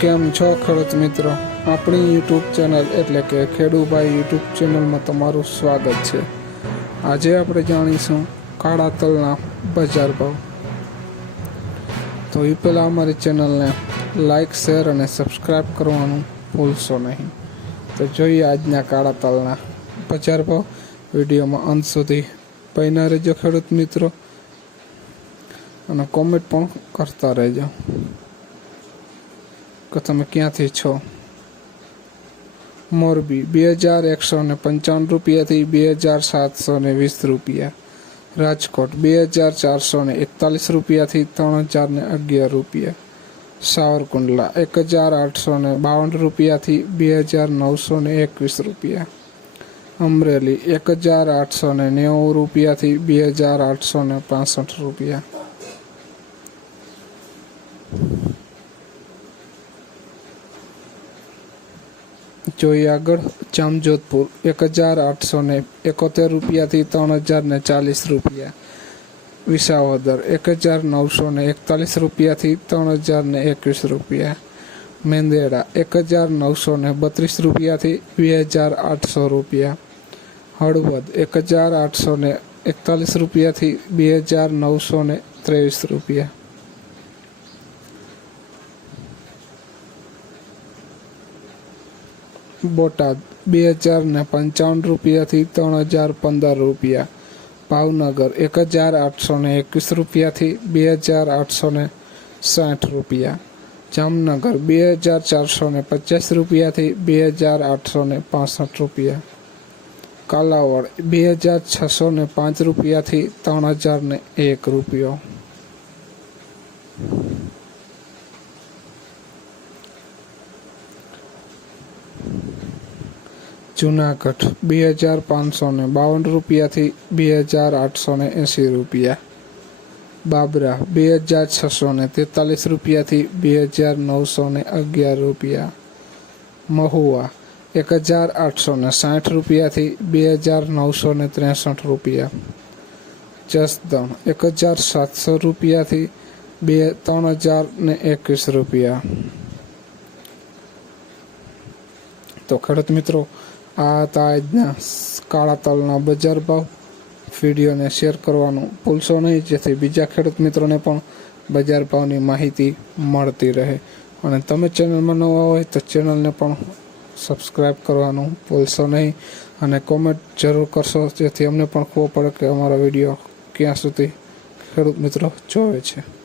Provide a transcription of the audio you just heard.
કેમ છો ખેડૂત મિત્રો? આપણી યુટ્યુબ ચેનલ એટલે કે ખેડૂભાઈ યુટ્યુબ ચેનલમાં તમારું સ્વાગત છે. આજે આપણે જાણીશું કાળા તલના બજાર ભાવ. તો એ પહેલાં અમારી ચેનલને લાઈક, શેર અને સબસ્ક્રાઈબ કરવાનું ભૂલશો નહીં. તો જોઈએ આજના કાળા તલના બજાર ભાવ. વિડીયોમાં અંત સુધી બન્યા રહેજો ખેડૂત મિત્રો, અને કોમેન્ટ પણ કરતા રહેજો કે તમે ક્યાંથી છો. મોરબી 2155 રૂપિયાથી 2720 રૂપિયા. રાજકોટ 2441 રૂપિયાથી 3011 રૂપિયા. સાવરકુંડલા 1852 રૂપિયાથી 2921 રૂપિયા. અમરેલી 1890 રૂપિયાથી 2865 રૂપિયા. જોઈએ આગળ. જામજોધપુર 1871 રૂપિયાથી 3040 રૂપિયા. વિસાવદર 1941 રૂપિયાથી 3021 રૂપિયા. મેંદેડા 1932 રૂપિયાથી 2800 રૂપિયા. હળવદ 1841 રૂપિયાથી 2923 રૂપિયા. બોટાદ 2055 રૂપિયાથી 3015 રૂપિયા. ભાવનગર 1821 રૂપિયાથી 2860 રૂપિયા. જામનગર 2450 રૂપિયાથી 2865 રૂપિયા. કાલાવડ 2605 રૂપિયાથી 3001 રૂપિયો. જુનાગઢ 2552 રૂપિયાથી 2880 રૂપિયા. બાબરા 2643 રૂપિયાથી 2911 રૂપિયા. મહુવા 1860 રૂપિયાથી 2963 રૂપિયા. જસદણ 1700 રૂપિયાથી 3021 રૂપિયા. તો ખેડૂત મિત્રો, આ હતા આજના કાળા તલના બજાર ભાવ. વિડીયોને શેર કરવાનું ભૂલશો નહીં, જેથી બીજા ખેડૂત મિત્રોને પણ બજાર ભાવની માહિતી મળતી રહે. અને તમે ચેનલમાં નવા હોય તો ચેનલને પણ સબસ્ક્રાઈબ કરવાનું ભૂલશો નહીં, અને કોમેન્ટ જરૂર કરશો, જેથી અમને પણ ખબર પડે કે અમારો વિડીયો ક્યાં સુધી ખેડૂત મિત્રો જોવે છે.